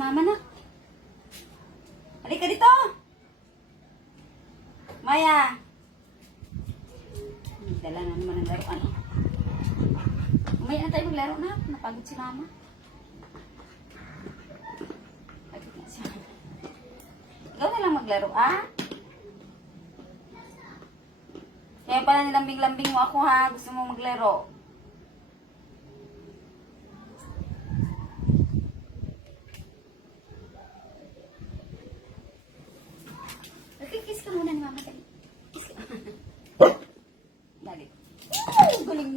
mama na. Halika dito! Maya! Dala na naman ang laruan. Umaya na tayo maglaro na. Napagod si mama. Pagod na siya. Ikaw na lang maglaro, ah? Kaya pala nilambing-lambing mo ako, ha? Gusto mo maglaro.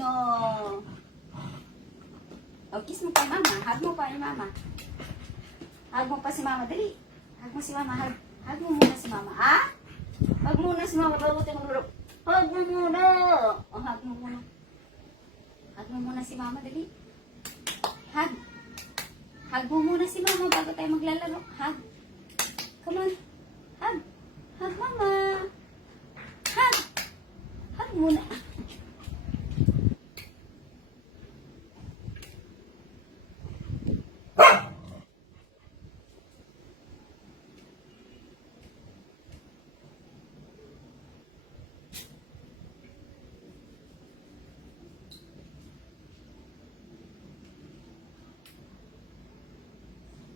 No. O, kiss mo pa mama. Hug mo pa ni mama. Hug mo pa si mama. Dali. Hug mo si mama. Hug. Hug mo muna si mama. Ha? Hug muna si mama. Bago tayo maglaro. Hug mo muna. O, hug mo muna. Hug mo muna si mama. Dali. Hug. Hug mo muna si mama bago tayo maglalaro. Hug. Come on. Hug. Hug mama. Hug. Hug muna.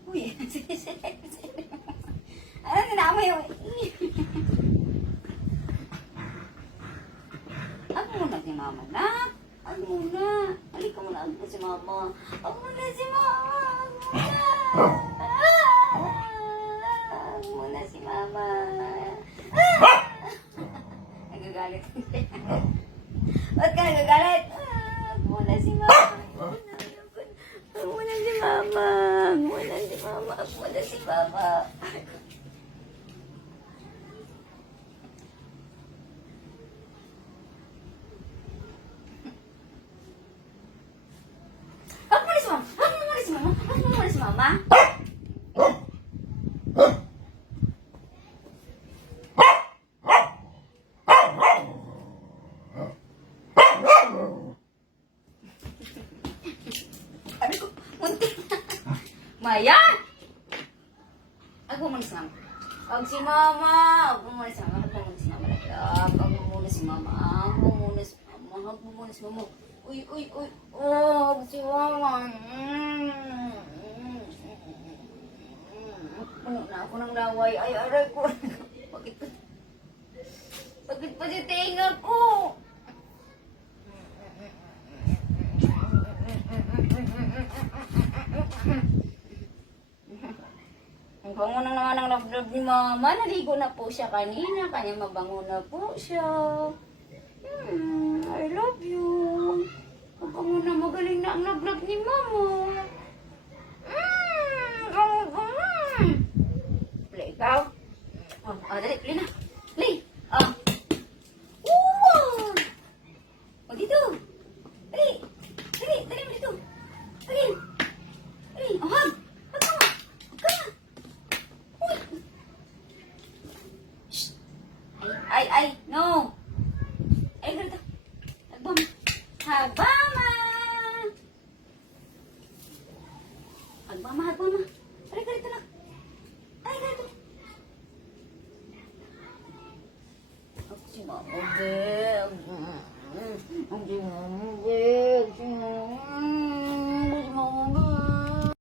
Uy. Ano na yung... Ako muna si mama na. Ako muna. Halika muna. Ako si mama. Ako muna si mama. Ako muna si mama. Nagagalit. Ba't ka nagagalit? Ako muna si mama. Ako muna si mama. Ako muna si mama. Ako mama. Ako muna si mama. Ako muna si mama. Ako muna si mama. Sabi ko. Maya! Ako muna si mama. Ako si mama. Ako muna si mama. Ako muna si mama. Ako muna si mama. Ako muna si mama. Ako muna si mama. Uy, uy, uy. Oh, si mama. Mm. Puno na ako ng laway. Ay, aray ko. Bakit pa? Bakit pa si tinga ko? Bango na naman ang love ni Mama. Naligo na po siya kanina. Kanya mabango na po siya. Hmm, I love you. Ang bango na magaling na ang love Ay, ay, no. Ay, ganito. Nagbama. Habama! Hagbama, hagbama. Ay, ganito na. Ay, ganito. Ako si Mama Beg. Ako si Mama Beg. Si Mama